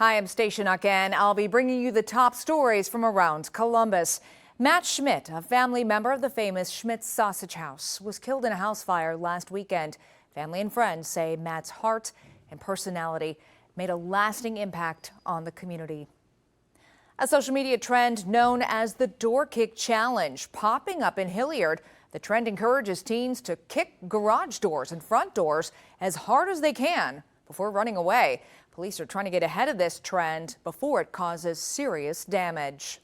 Hi, I'm Station again. I'll be bringing you the top stories from around Columbus. Matt Schmidt, a family member of the famous Schmidt Sausage House, was killed in a house fire last weekend. Family and friends say Matt's heart and personality made a lasting impact on the community. A social media trend known as the Door Kick Challenge popping up in Hilliard. The trend encourages teens to kick garage doors and front doors as hard as they can before running away. Police are trying to get ahead of this trend before it causes serious damage.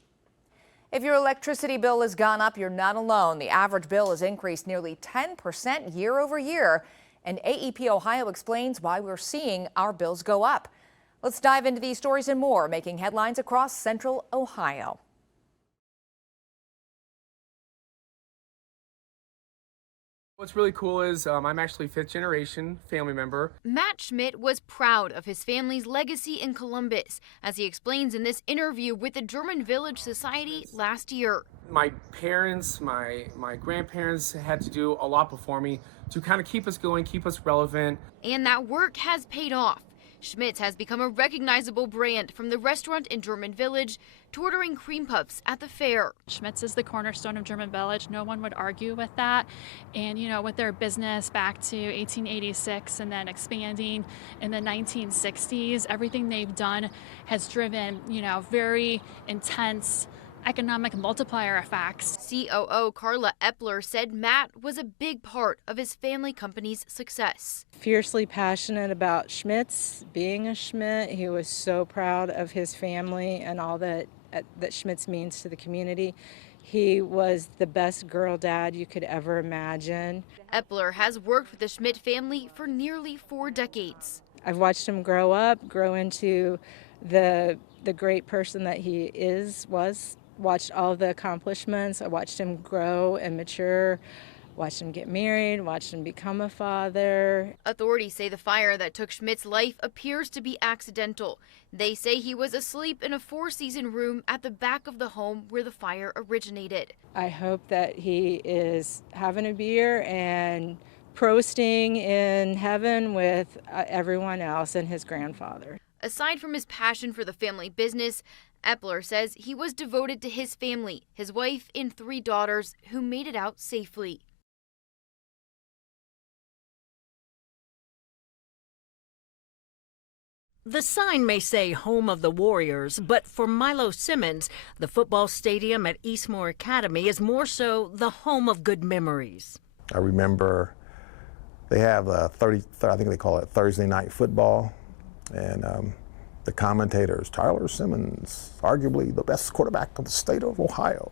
If your electricity bill has gone up, you're not alone. The average bill has increased nearly 10% year over year, and AEP Ohio explains why we're seeing our bills go up. Let's dive into these stories and more, making headlines across Central Ohio. What's really cool is I'm actually fifth generation family member. Matt Schmidt was proud of his family's legacy in Columbus, as he explains in this interview with the German Village Society last year. My parents, my grandparents had to do a lot before me to kind of keep us going, keep us relevant. And that work has paid off. Schmidt's has become a recognizable brand, from the restaurant in German Village to ordering cream puffs at the fair. Schmidt's is the cornerstone of German Village. No one would argue with that. And, with their business back to 1886 and then expanding in the 1960s, everything they've done has driven, very intense economic multiplier effects. COO Carla Epler said Matt was a big part of his family company's success. Fiercely passionate about Schmidt's, being a Schmidt. He was so proud of his family and all that Schmidt's means to the community. He was the best girl dad you could ever imagine. Epler has worked with the Schmidt family for nearly 4 decades. I've watched him grow up, grow into the great person that he was. Watched all the accomplishments. I watched him grow and mature, watched him get married, watched him become a father. Authorities say the fire that took Schmidt's life appears to be accidental. They say he was asleep in a 4-season room at the back of the home where the fire originated. I hope that he is having a beer and prosting in heaven with everyone else and his grandfather. Aside from his passion for the family business, Epler says he was devoted to his family, his wife and 3 daughters, who made it out safely. The sign may say home of the Warriors, but for Milo Simmons, the football stadium at Eastmoor Academy is more so the home of good memories. I remember they have I think they call it Thursday night football, and the commentators, Tyler Simmons, arguably the best quarterback of the state of Ohio,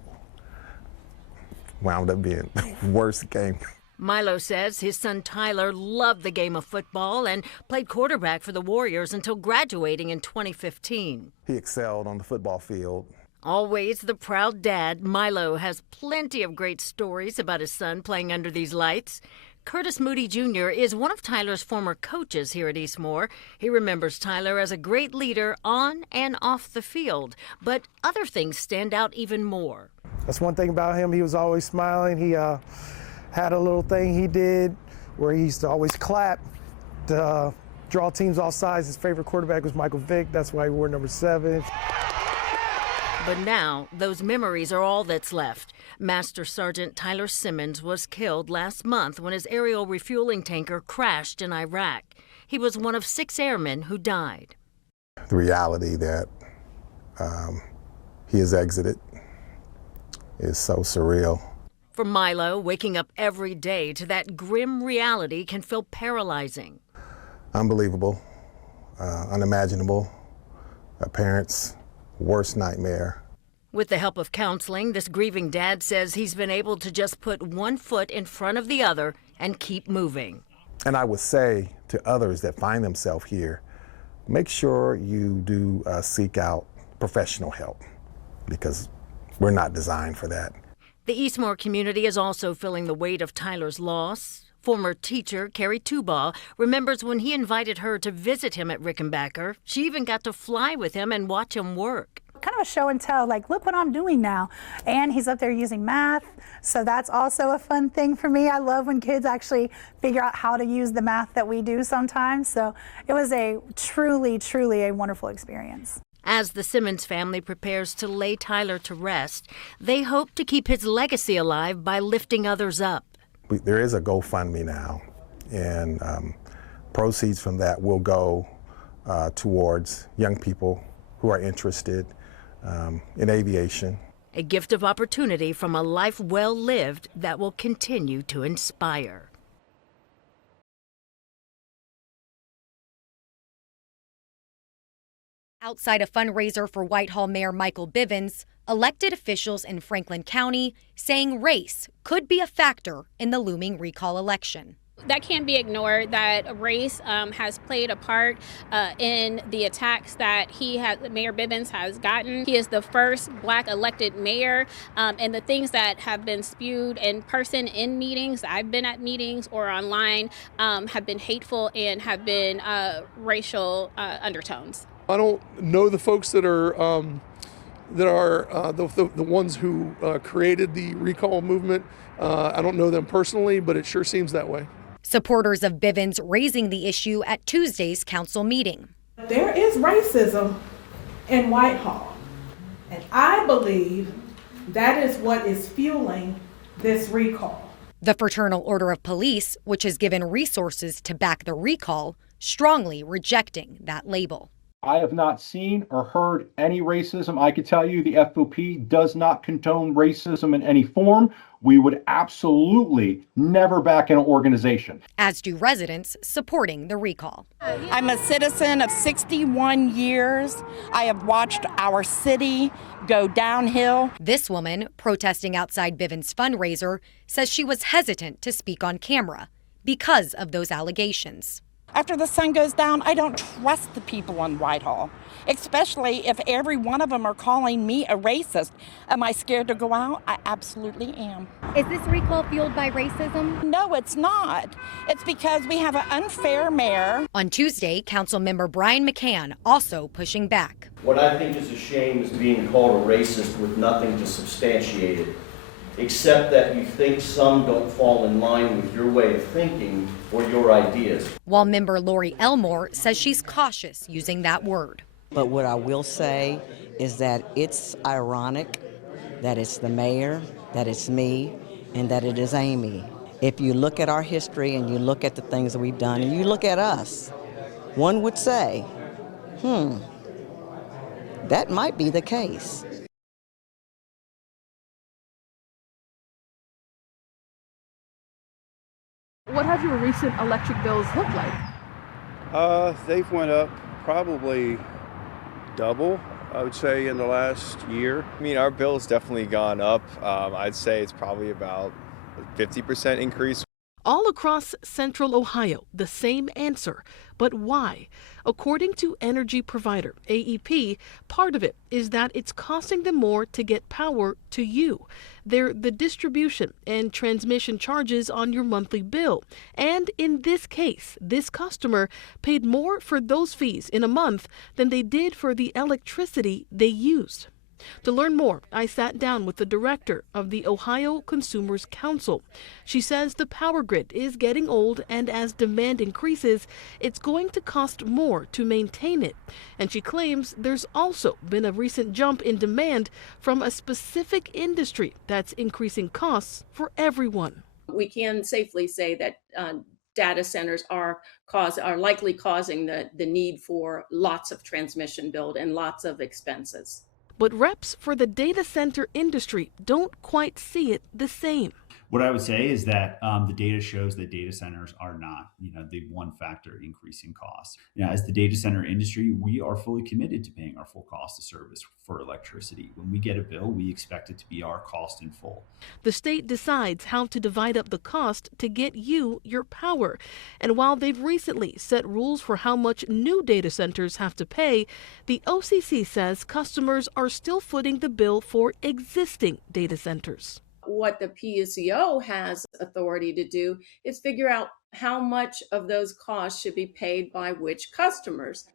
wound up being the worst game. Milo says his son Tyler loved the game of football and played quarterback for the Warriors until graduating in 2015. He excelled on the football field. Always the proud dad, Milo has plenty of great stories about his son playing under these lights. Curtis Moody Jr. is one of Tyler's former coaches here at Eastmoor. He remembers Tyler as a great leader on and off the field, but other things stand out even more. That's one thing about him. He was always smiling. He had a little thing he did where he used to always clap to draw teams off sides. His favorite quarterback was Michael Vick. That's why he wore number 7. But now, those memories are all that's left. Master Sergeant Tyler Simmons was killed last month when his aerial refueling tanker crashed in Iraq. He was one of 6 airmen who died. The reality that he has exited is so surreal. For Milo, waking up every day to that grim reality can feel paralyzing. Unbelievable, unimaginable, a parent's worst nightmare. With the help of counseling, this grieving dad says he's been able to just put one foot in front of the other and keep moving. And I would say to others that find themselves here, make sure you do seek out professional help, because we're not designed for that. The Eastmoor community is also feeling the weight of Tyler's loss. Former teacher Carrie Tubaugh remembers when he invited her to visit him at Rickenbacker. She even got to fly with him and watch him work. kind of a show and tell, like, look what I'm doing now. And he's up there using math. So that's also a fun thing for me. I love when kids actually figure out how to use the math that we do sometimes. So it was a truly, truly a wonderful experience. As the Simmons family prepares to lay Tyler to rest, they hope to keep his legacy alive by lifting others up. There is a GoFundMe now, and proceeds from that will go towards young people who are interested in aviation. A gift of opportunity from a life well lived that will continue to inspire. Outside a fundraiser for Whitehall Mayor Michael Bivens, elected officials in Franklin County saying race could be a factor in the looming recall election. That can't be ignored, that race has played a part in the attacks that Mayor Bivens has gotten. He is the first Black elected mayor, and the things that have been spewed in person in meetings, I've been at meetings or online, have been hateful and have been racial undertones. I don't know the folks that are the ones who created the recall movement. I don't know them personally, but it sure seems that way. Supporters of Bivens raising the issue at Tuesday's council meeting. There is racism in Whitehall, and I believe that is what is fueling this recall. The Fraternal Order of Police, which has given resources to back the recall, strongly rejecting that label. I have not seen or heard any racism. I can tell you the FOP does not condone racism in any form. We would absolutely never back an organization. As do residents supporting the recall. I'm a citizen of 61 years. I have watched our city go downhill. This woman, protesting outside Bivens' fundraiser, says she was hesitant to speak on camera because of those allegations. After the sun goes down, I don't trust the people in Whitehall, especially if every one of them are calling me a racist. Am I scared to go out? I absolutely am. Is this recall fueled by racism? No, it's not. It's because we have an unfair mayor. On Tuesday, Councilmember Brian McCann also pushing back. What I think is a shame is being called a racist with nothing to substantiate it, except that you think some don't fall in line with your way of thinking or your ideas. While member Lori Elmore says she's cautious using that word. But what I will say is that it's ironic that it's the mayor, that it's me, and that it is Amy. If you look at our history and you look at the things that we've done and you look at us, one would say, that might be the case. What have your recent electric bills looked like? They've went up probably double, I would say, in the last year. I mean, our bill's definitely gone up. I'd say it's probably about a 50% increase. All across central Ohio, the same answer. But why? According to energy provider AEP, part of it is that it's costing them more to get power to you. They're the distribution and transmission charges on your monthly bill. And in this case, this customer paid more for those fees in a month than they did for the electricity they used. To learn more, I sat down with the director of the Ohio Consumers Council. She says the power grid is getting old, and as demand increases, it's going to cost more to maintain it. And she claims there's also been a recent jump in demand from a specific industry that's increasing costs for everyone. We can safely say that data centers are likely causing the need for lots of transmission build and lots of expenses. But reps for the data center industry don't quite see it the same. What I would say is that the data shows that data centers are not, the one factor increasing costs. As the data center industry, we are fully committed to paying our full cost of service for electricity. When we get a bill, we expect it to be our cost in full. The state decides how to divide up the cost to get you your power. And while they've recently set rules for how much new data centers have to pay, the OCC says customers are still footing the bill for existing data centers. What the PUCO has authority to do is figure out how much of those costs should be paid by which customers.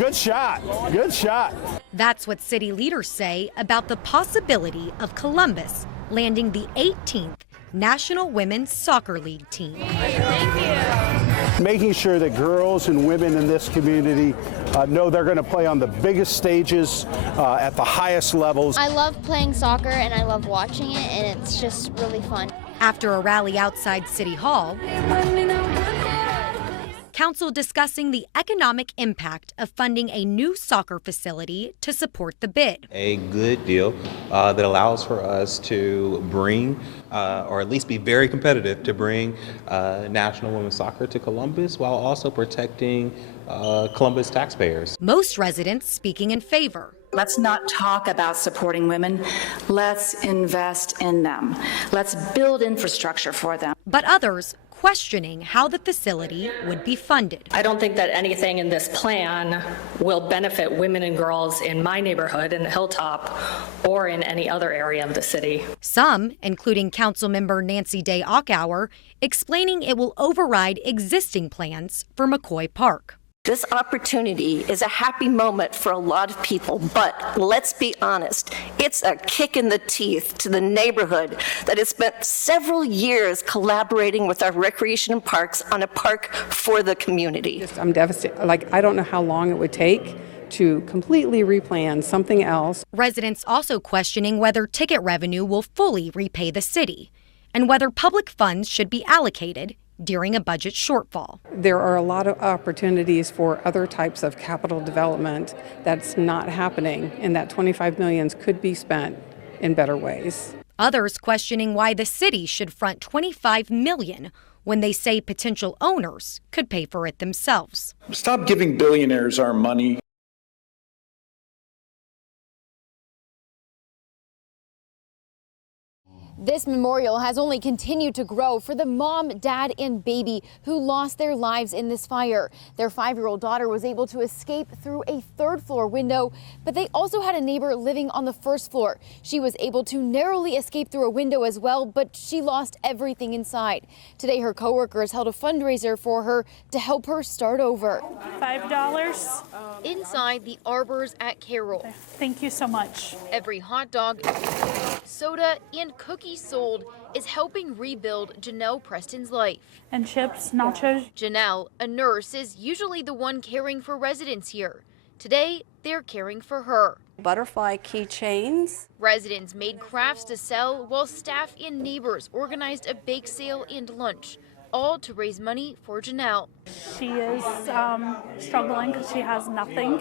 Good shot. Good shot. That's what city leaders say about the possibility of Columbus landing the 18th National Women's Soccer League team. Making sure that girls and women in this community know they're going to play on the biggest stages at the highest levels. I love playing soccer and I love watching it, and it's just really fun. After a rally outside City Hall, Council discussing the economic impact of funding a new soccer facility to support the bid. A good deal that allows for us to bring, or at least be very competitive, to bring National Women's Soccer to Columbus while also protecting Columbus taxpayers. Most residents speaking in favor. Let's not talk about supporting women. Let's invest in them. Let's build infrastructure for them. But others questioning how the facility would be funded. I don't think that anything in this plan will benefit women and girls in my neighborhood in the Hilltop or in any other area of the city. Some, including Councilmember Nancy Day Ockauer, explaining it will override existing plans for McCoy Park. This opportunity is a happy moment for a lot of people, but let's be honest, it's a kick in the teeth to the neighborhood that has spent several years collaborating with our recreation and parks on a park for the community. I'm devastated. I don't know how long it would take to completely replan something else. Residents also questioning whether ticket revenue will fully repay the city and whether public funds should be allocated during a budget shortfall. There are a lot of opportunities for other types of capital development that's not happening, and that $25 million could be spent in better ways. Others questioning why the city should front $25 million when they say potential owners could pay for it themselves. Stop giving billionaires our money. This memorial has only continued to grow for the mom, dad, and baby who lost their lives in this fire. Their 5-year-old daughter was able to escape through a 3rd-floor window, but they also had a neighbor living on the 1st floor. She was able to narrowly escape through a window as well, but she lost everything inside. Today, her coworkers held a fundraiser for her to help her start over. $5. Inside the arbors at Carroll. Thank you so much. Every hot dog, soda, and cookie sold is helping rebuild Janelle Preston's life. And chips, nachos. Janelle, a nurse, is usually the one caring for residents here. Today, they're caring for her. Butterfly keychains. Residents made crafts to sell while staff and neighbors organized a bake sale and lunch, all to raise money for Janelle. She is struggling because she has nothing.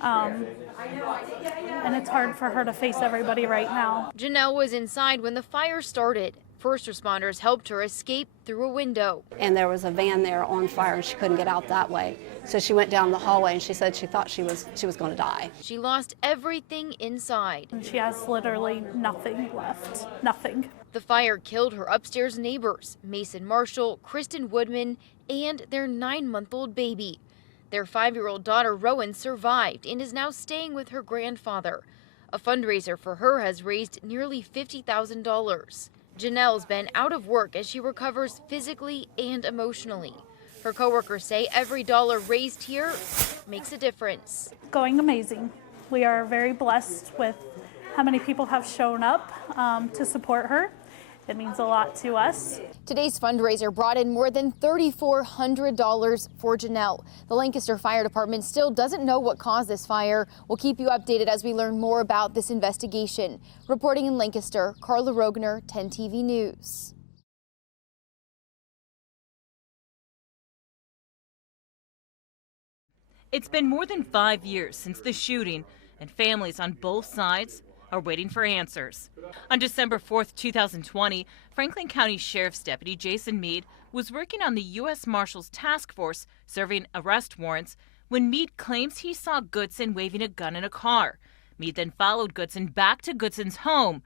And it's hard for her to face everybody right now. Janelle was inside when the fire started. First responders helped her escape through a window. And there was a van there on fire and she couldn't get out that way. So she went down the hallway and she said she thought she was going to die. She lost everything inside. And she has literally nothing left. Nothing. The fire killed her upstairs neighbors, Mason Marshall, Kristen Woodman, and their 9-month-old baby. Their 5-year-old daughter, Rowan, survived and is now staying with her grandfather. A fundraiser for her has raised nearly $50,000. Janelle's been out of work as she recovers physically and emotionally. Her coworkers say every dollar raised here makes a difference. Going amazing. We are very blessed with how many people have shown up to support her. It means a lot to us. Today's fundraiser brought in more than $3,400 for Janelle. The Lancaster Fire Department still doesn't know what caused this fire. We'll keep you updated as we learn more about this investigation. Reporting in Lancaster, Carla Rogner, 10 TV News. It's been more than 5 years since the shooting, and families on both sides are waiting for answers. On December 4th, 2020, Franklin County Sheriff's Deputy Jason Meade was working on the U.S. Marshals Task Force serving arrest warrants when Meade claims he saw Goodson waving a gun in a car. Meade then followed Goodson back to Goodson's home.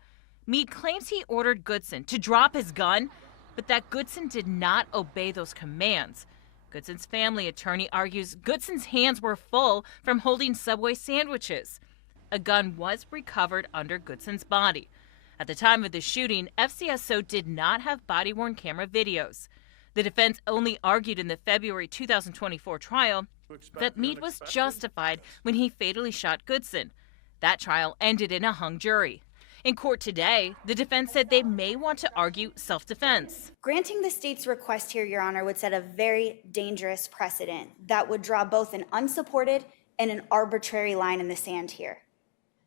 Meade claims he ordered Goodson to drop his gun, but that Goodson did not obey those commands. Goodson's family attorney argues Goodson's hands were full from holding Subway sandwiches. A gun was recovered under Goodson's body. At the time of the shooting, FCSO did not have body-worn camera videos. The defense only argued in the February 2024 trial that Meade was justified when he fatally shot Goodson. That trial ended in a hung jury. In court today, the defense said they may want to argue self-defense. Granting the state's request here, Your Honor, would set a very dangerous precedent that would draw both an unsupported and an arbitrary line in the sand here.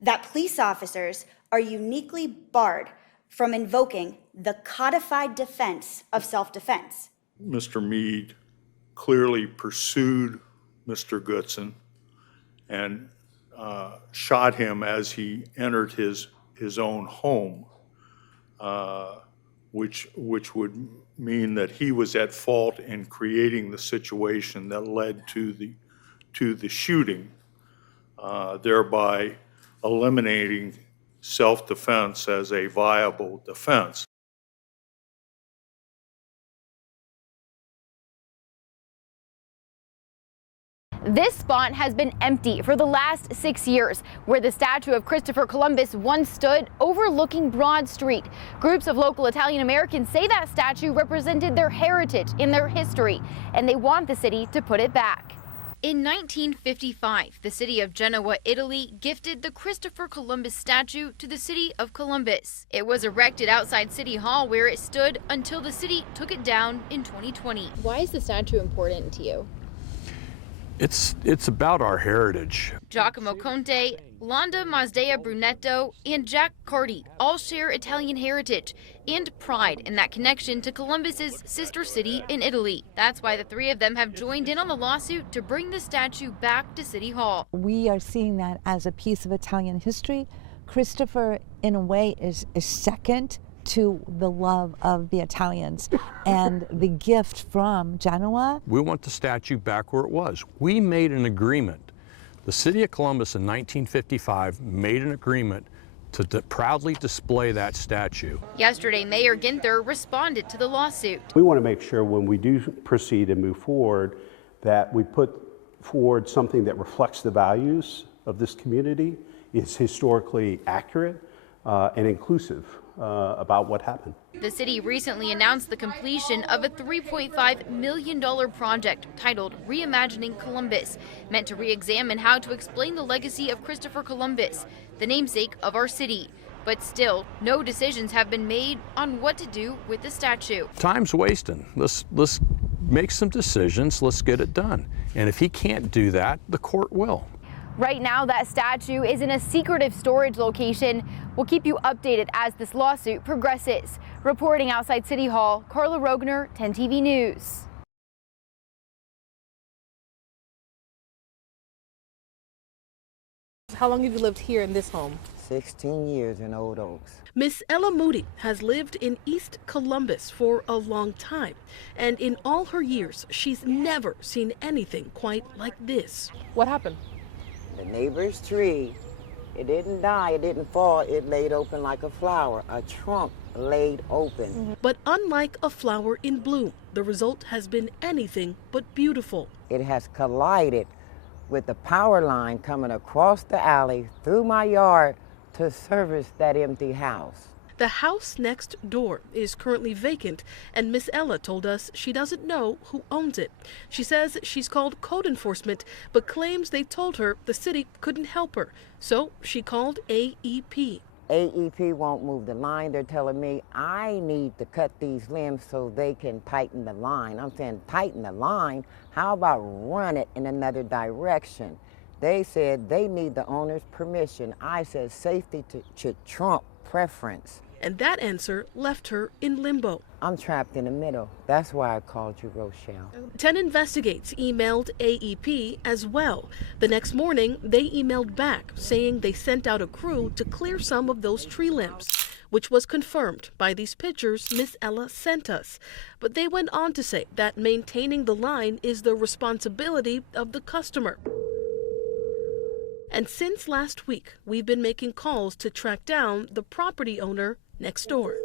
That police officers are uniquely barred from invoking the codified defense of self-defense. Mr. Meade clearly pursued Mr. Goodson and shot him as he entered his own home, which would mean that he was at fault in creating the situation that led to the shooting, thereby eliminating self-defense as a viable defense. This spot has been empty for the last 6 years, where the statue of Christopher Columbus once stood overlooking Broad Street. Groups of local Italian Americans say that statue represented their heritage and their history, and they want the city to put it back. In 1955, the city of Genoa, Italy, gifted the Christopher Columbus statue to the city of Columbus. It was erected outside City Hall, where it stood until the city took it down in 2020. Why is the statue important to you? It's about our heritage. Giacomo Conte, Londa Mazdea Brunetto, and Jack Cardi all share Italian heritage and pride in that connection to Columbus's sister city in Italy. That's why the three of them have joined in on the lawsuit to bring the statue back to City Hall. We are seeing that as a piece of Italian history. Christopher, in a way, is second to the love of the Italians and the gift from Genoa. We want the statue back where it was. We made an agreement. The city of Columbus in 1955 made an agreement to proudly display that statue. Yesterday, Mayor Ginther responded to the lawsuit. We want to make sure when we do proceed and move forward that we put forward something that reflects the values of this community, is historically accurate and inclusive about what happened. The city recently announced the completion of a $3.5 million project titled Reimagining Columbus, meant to re-examine how to explain the legacy of Christopher Columbus, the namesake of our city. But still, no decisions have been made on what to do with the statue. Time's wasting. Let's make some decisions. Let's get it done. And if he can't do that, the court will. Right now, that statue is in a secretive storage location. We'll keep you updated as this lawsuit progresses. Reporting outside City Hall, Carla Rogner, 10 TV News. How long have you lived here in this home? 16 years in Old Oaks. Miss Ella Moody has lived in East Columbus for a long time, and in all her years, she's never seen anything quite like this. What happened? The neighbor's tree, it didn't die, it didn't fall, it laid open like a flower, a trunk laid open. But unlike a flower in bloom, the result has been anything but beautiful. It has collided with the power line coming across the alley through my yard to service that empty house. The house next door is currently vacant, and Miss Ella told us she doesn't know who owns it. She says she's called code enforcement, but claims they told her the city couldn't help her. So she called AEP. AEP won't move the line. They're telling me I need to cut these limbs so they can tighten the line. I'm saying tighten the line? How about run it in another direction? They said they need the owner's permission. I said safety should trump preference. And that answer left her in limbo. I'm trapped in the middle. That's why I called you, Rochelle. 10 Investigates emailed AEP as well. The next morning, they emailed back saying they sent out a crew to clear some of those tree limbs, which was confirmed by these pictures Miss Ella sent us. But they went on to say that maintaining the line is the responsibility of the customer. And since last week, we've been making calls to track down the property owner next door.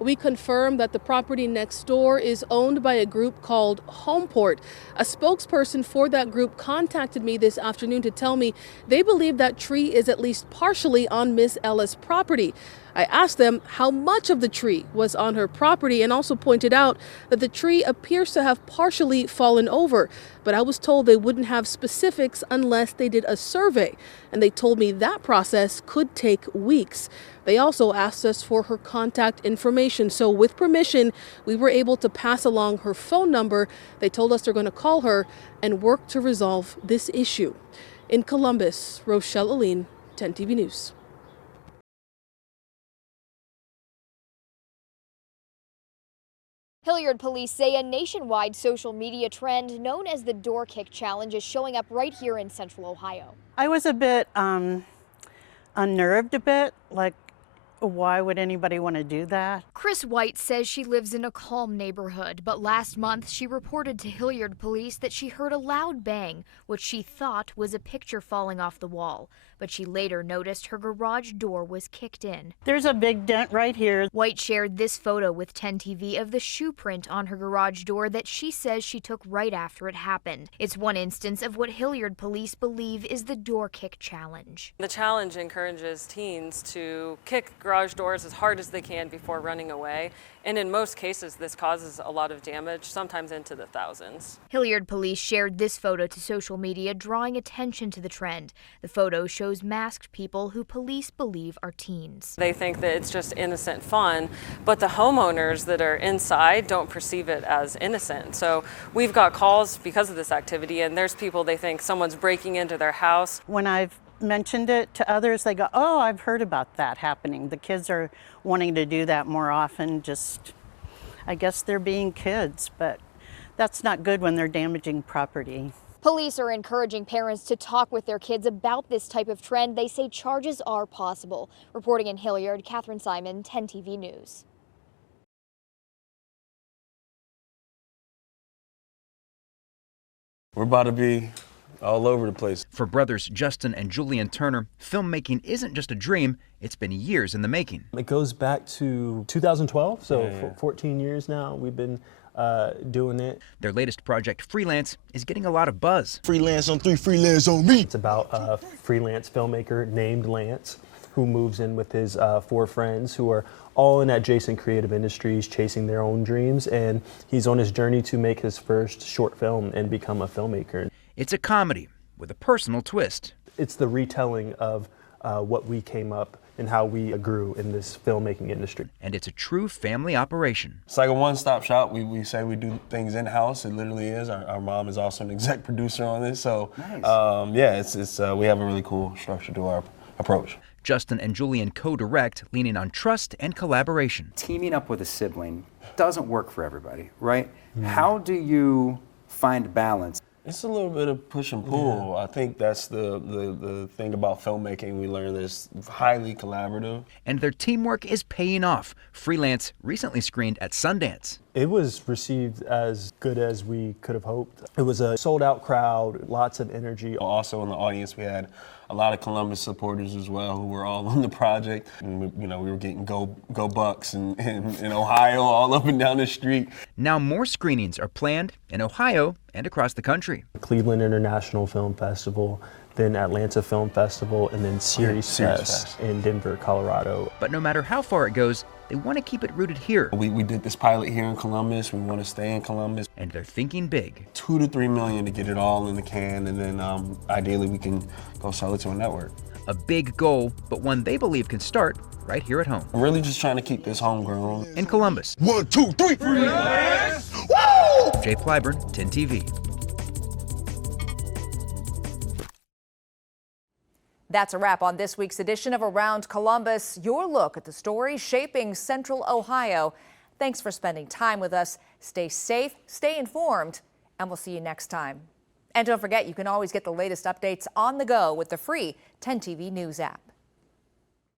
We confirmed that the property next door is owned by a group called Homeport. A spokesperson for that group contacted me this afternoon to tell me they believe that tree is at least partially on Miss Ella's property. I asked them how much of the tree was on her property and also pointed out that the tree appears to have partially fallen over, but I was told they wouldn't have specifics unless they did a survey, and they told me that process could take weeks. They also asked us for her contact information, so with permission, we were able to pass along her phone number. They told us they're going to call her and work to resolve this issue. In Columbus, Rochelle Aline, 10 TV News. Hilliard police say a nationwide social media trend known as the door kick challenge is showing up right here in Central Ohio. I was a bit unnerved a bit, like, why would anybody want to do that? Chris White says she lives in a calm neighborhood, but last month she reported to Hilliard police that she heard a loud bang, which she thought was a picture falling off the wall. But she later noticed her garage door was kicked in. There's a big dent right here. White shared this photo with 10 TV of the shoe print on her garage door that she says she took right after it happened. It's one instance of what Hilliard police believe is the door kick challenge. The challenge encourages teens to kick garage doors as hard as they can before running away. And in most cases, this causes a lot of damage, sometimes into the thousands. Hilliard police shared this photo to social media, drawing attention to the trend. The photo shows masked people who police believe are teens. They think that it's just innocent fun, but the homeowners that are inside don't perceive it as innocent. So we've got calls because of this activity, and there's people they think someone's breaking into their house. When I've mentioned it to others, they go, oh, I've heard about that happening. The kids are wanting to do that more often. Just, I guess they're being kids, but that's not good when they're damaging property. Police are encouraging parents to talk with their kids about this type of trend. They say charges are possible. Reporting in Hilliard, Catherine Simon, 10 TV News. We're about to be all over the place. For brothers Justin and Julian Turner, filmmaking isn't just a dream, it's been years in the making. It goes back to 2012, so 14 years now we've been doing it. Their latest project, Freelance, is getting a lot of buzz. Freelance on 3, freelance on me. It's about a freelance filmmaker named Lance who moves in with his 4 friends who are all in adjacent creative industries chasing their own dreams, and he's on his journey to make his first short film and become a filmmaker. It's a comedy with a personal twist. It's the retelling of what we came up and how we grew in this filmmaking industry. And it's a true family operation. It's like a one-stop shop. We say we do things in-house. It literally is. Our mom is also an exec producer on this. So nice. Yeah, we have a really cool structure to our approach. Justin and Julian co-direct, leaning on trust and collaboration. Teaming up with a sibling doesn't work for everybody, right? How do you find balance? It's a little bit of push and pull. Yeah. I think that's the thing about filmmaking. We learn that it's highly collaborative. And their teamwork is paying off. Freelance recently screened at Sundance. It was received as good as we could have hoped. It was a sold-out crowd, lots of energy. Also in the audience, we had a lot of Columbus supporters as well who were all on the project. And we were getting go Bucks in Ohio all up and down the street. Now more screenings are planned in Ohio and across the country. Cleveland International Film Festival, then Atlanta Film Festival, and then Series Fest in Denver, Colorado. But no matter how far it goes, they want to keep it rooted here. We did this pilot here in Columbus. We want to stay in Columbus. And they're thinking big. $2 to $3 million to get it all in the can, and then ideally we can go sell it to a network. A big goal, but one they believe can start right here at home. I'm really just trying to keep this homegrown. In Columbus. 1, 2, 3, freelance! Woo! Jay Clyburn, 10 TV. That's a wrap on this week's edition of Around Columbus, your look at the stories shaping Central Ohio. Thanks for spending time with us. Stay safe, stay informed, and we'll see you next time. And don't forget, you can always get the latest updates on the go with the free 10 TV News app.